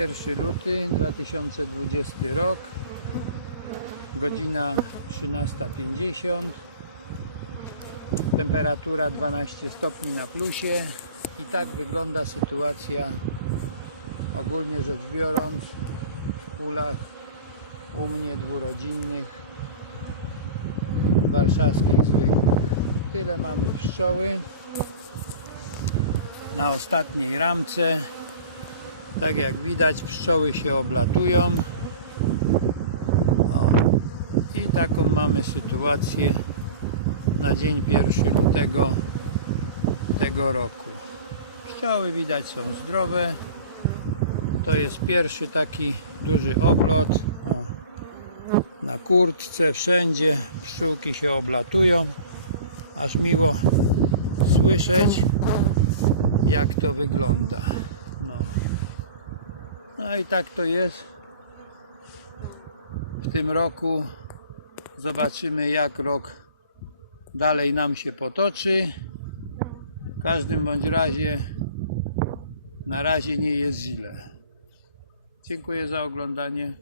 1 luty 2020 rok, godzina 13.50, temperatura 12 stopni na plusie i tak wygląda sytuacja ogólnie rzecz biorąc w ulach u mnie dwurodzinnych warszawskich zwykłych. Tyle mamy pszczoły na ostatniej ramce. Tak jak widać pszczoły się oblatują. I taką mamy sytuację na dzień 1 lutego tego roku. Pszczoły widać są zdrowe. To jest pierwszy taki duży oblot. Na kurtce, wszędzie pszczółki się oblatują. Aż miło słyszeć jak to wygląda. No. i tak to jest. W tym roku zobaczymy jak rok dalej nam się potoczy. W każdym bądź razie na razie nie jest źle. Dziękuję za oglądanie.